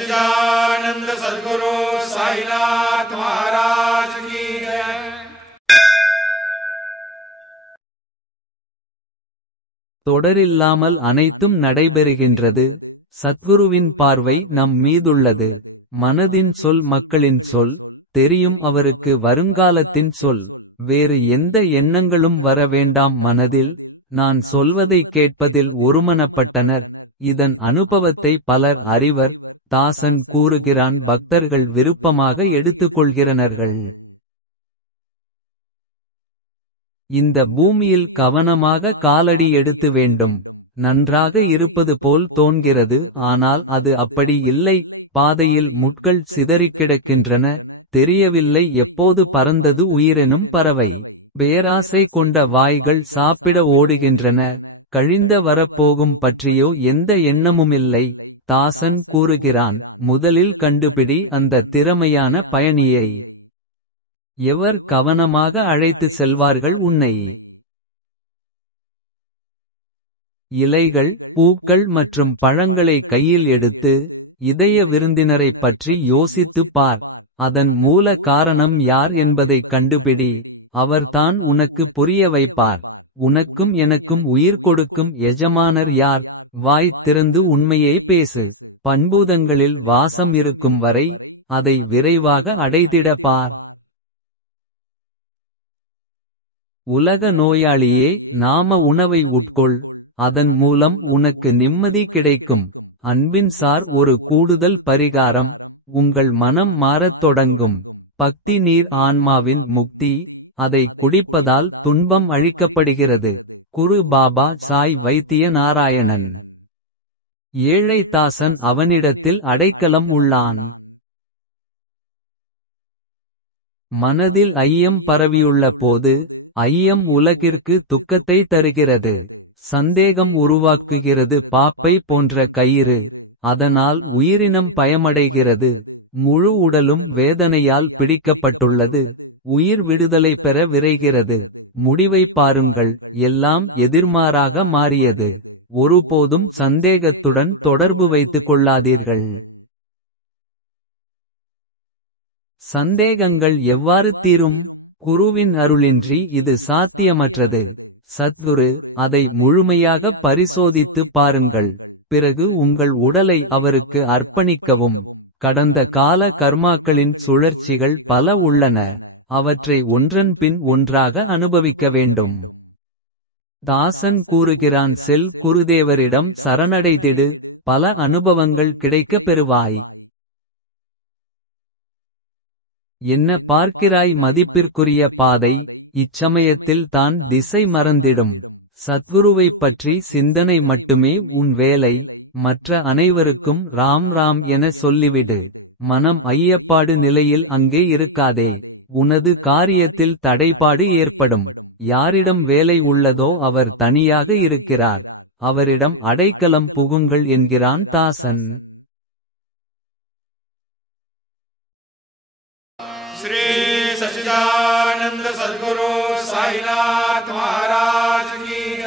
सच्चिदानंद सद्गुरु साईनाथ महाराज की जय। தொடரில்லாமல் அனைத்தும் நடைபெறுகின்றது. சத்குருவின் பார்வை நம் மீதுள்ளது. மனதின் சொல் மக்களின் சொல். தெரியும் அவருக்கு வருங்காலத்தின் சொல். வேறு எந்த எண்ணங்களும் வர வேண்டாம் மனதில். நான் சொல்வதைக் கேட்பதில் ஒருமனப்பட்டனர். இதன் அனுபவத்தை பலர் அறிவர். தாசன் கூறுகிறான் பக்தர்கள் விருப்பமாக எடுத்துக்கொள்கிறனர்கள். இந்த பூமியில் கவனமாக காலடி எடுத்து வேண்டும். நன்றாக இருப்பது போல் தோன்கிறது ஆனால் அது அப்படி இல்லை. பாதையில் முட்கள் சிதறிக் கிடக்கின்றன. தெரியவில்லை எப்போது பறந்தது உயிரெனும் பறவை. பேராசை கொண்ட வாய்கள் சாப்பிட ஓடுகின்றன. கழிந்த வரப்போகும் பற்றியோ எந்த எண்ணமுமில்லை. தாசன் கூறுகிறான் முதலில் கண்டுபிடி அந்த திறமையான பயணியை. எவர் கவனமாக அழைத்து செல்வார்கள் உன்னை. இலைகள் பூக்கள் மற்றும் பழங்களை கையில் எடுத்து. இதய விருந்தினரைப் பற்றி யோசித்துப் பார். அதன் மூல காரணம் யார் என்பதைக் கண்டுபிடி. அவர்தான் உனக்கு புரிய வைப்பார். உனக்கும் எனக்கும் உயிர் கொடுக்கும் எஜமானர் யார். வாய் திறந்து உண்மையே பேசு. பண்பூதங்களில் வாசம் இருக்கும் வரை. அதை விரைவாக அடைதிட பார். உலக நோயாளியே நாம உணவை உட்கொள். அதன் மூலம் உனக்கு நிம்மதி கிடைக்கும். அன்பின் சார் ஒரு கூடுதல் பரிகாரம். உங்கள் மனம் மாறத் தொடங்கும். பக்தி நீர் ஆன்மாவின் முக்தி. அதை குடிப்பதால் துன்பம் அழிக்கப்படுகிறது. குரு பாபா சாய் வைத்திய நாராயணன். ஏழை தாசன் அவனிடத்தில் அடைக்கலம் உள்ளான். மனதில் ஐயம் பரவியுள்ள போது. ஐயம் உலகிற்கு துக்கத்தை தருகிறது. சந்தேகம் உருவாக்குகிறது பாப்பை போன்ற கயிறு. அதனால் உயிரினம் பயமடைகிறது. முழு உடலும் வேதனையால் பிடிக்கப்பட்டுள்ளது. உயிர் விடுதலை பெற விரைகிறது. முடிவை பாருங்கள் எல்லாம் எதிர்மாறாக மாறியது. ஒருபோதும் சந்தேகத்துடன் தொடர்பு வைத்துக் கொள்ளாதீர்கள். சந்தேகங்கள் எவ்வாறு தீரும். குருவின் அருளின்றி இது சாத்தியமற்றது. சத்குரு அதை முழுமையாக பரிசோதித்துப் பாருங்கள். பிறகு உங்கள் உடலை அவருக்கு அர்ப்பணிக்கவும். கடந்த கால கர்மாக்களின் சுழற்சிகள் பல உள்ளன. அவற்றை ஒன்றன் பின் ஒன்றாக அனுபவிக்க வேண்டும். தாசன் கூறுகிறான் செல் குருதேவரிடம் சரணடைதிடு. பல அனுபவங்கள் கிடைக்கப் பெறுவாய். என்ன பார்க்கிறாய் மதிப்பிற்குரிய பாதை. இச்சமயத்தில் தான் திசை மறந்திடும். சத்குருவைப் பற்றி சிந்தனை மட்டுமே உன் வேலை. மற்ற அனைவருக்கும் ராம் ராம் என சொல்லிவிடு. மனம் ஐயப்பாடு நிலையில் அங்கே இருக்காதே. உனது காரியத்தில் தடைபாடு ஏற்படும். யாரிடம் வேலை உள்ளதோ அவர் தனியாக இருக்கிறார். அவரிடம் அடைக்கலம் புகுங்கள் என்கிறான் தாசன். श्री सच्चिदानंद सद्गुरु साईनाथ महाराज की